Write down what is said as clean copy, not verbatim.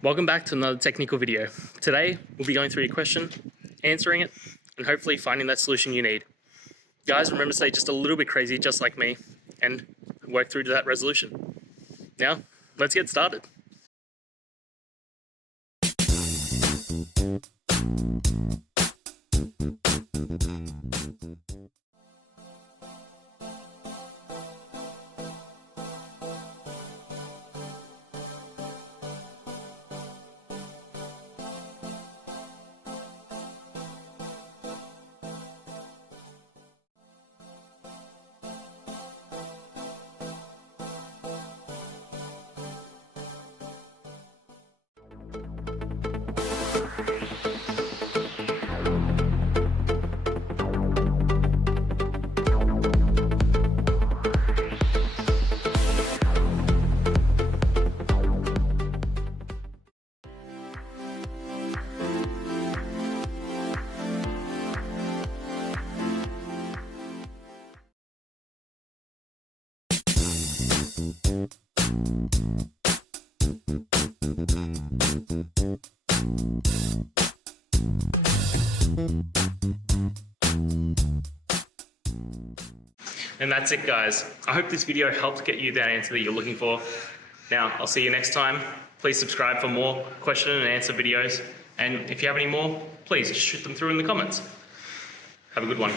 Welcome back to another technical video. Today, we'll be going through your question, answering it, and hopefully finding that solution you need. Guys, remember to stay just a little bit crazy, just like me, and work through to that resolution. Now, let's get started. And that's it, guys. I hope this video helped get you that answer that you're looking for. Now, I'll see you next time. Please subscribe for more question and answer videos. And if you have any more, please just shoot them through in the comments. Have a good one.